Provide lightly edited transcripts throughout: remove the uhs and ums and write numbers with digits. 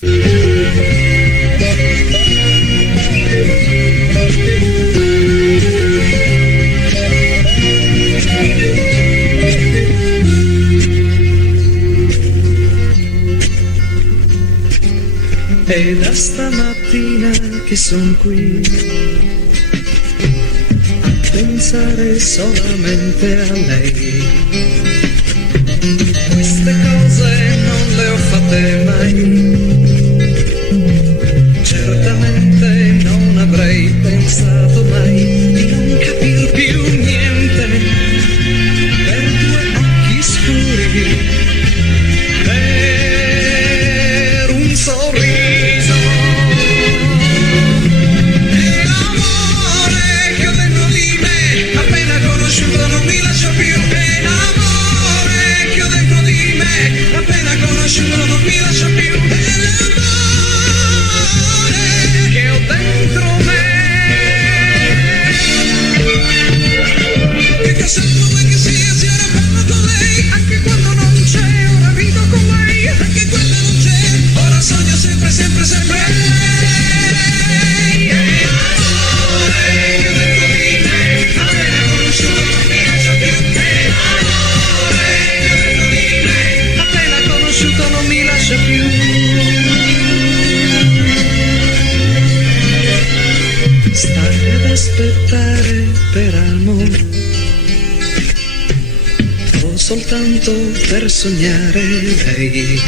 E da stamattina che son qui a pensare solamente a lei. Queste cose non le ho fatte mai, certamente non avrei pensato mai di non capir più niente per due occhi scuri, per un sorriso. Non mi lascia più, è l'amore che ho dentro di me, appena conosciuto non mi lascia più, è l'amore che ho dentro me. Che cassetto vuoi che sia, se ora parlo con lei, anche quando non c'è, ora vivo con lei, anche quando non c'è, ora sogno sempre, sempre, sempre lei, è l'amore che ho dentro di me, appena conosciuto non mi lascia più, è l'amore che ho dentro di me, appena conosciuto non mi lascia più. Stare ad aspettare per amore o soltanto per sognare lei.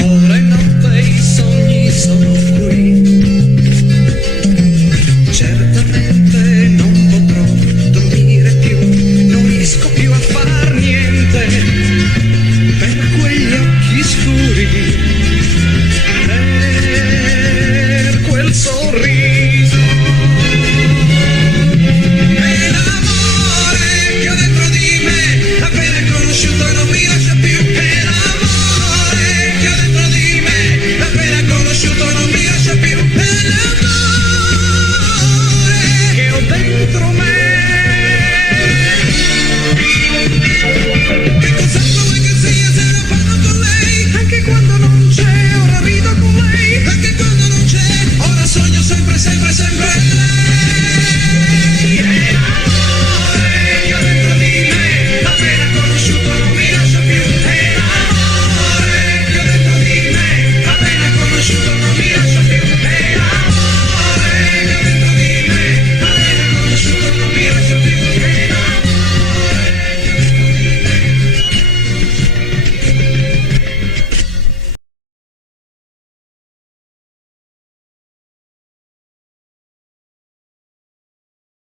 Ora in notte i sogni sono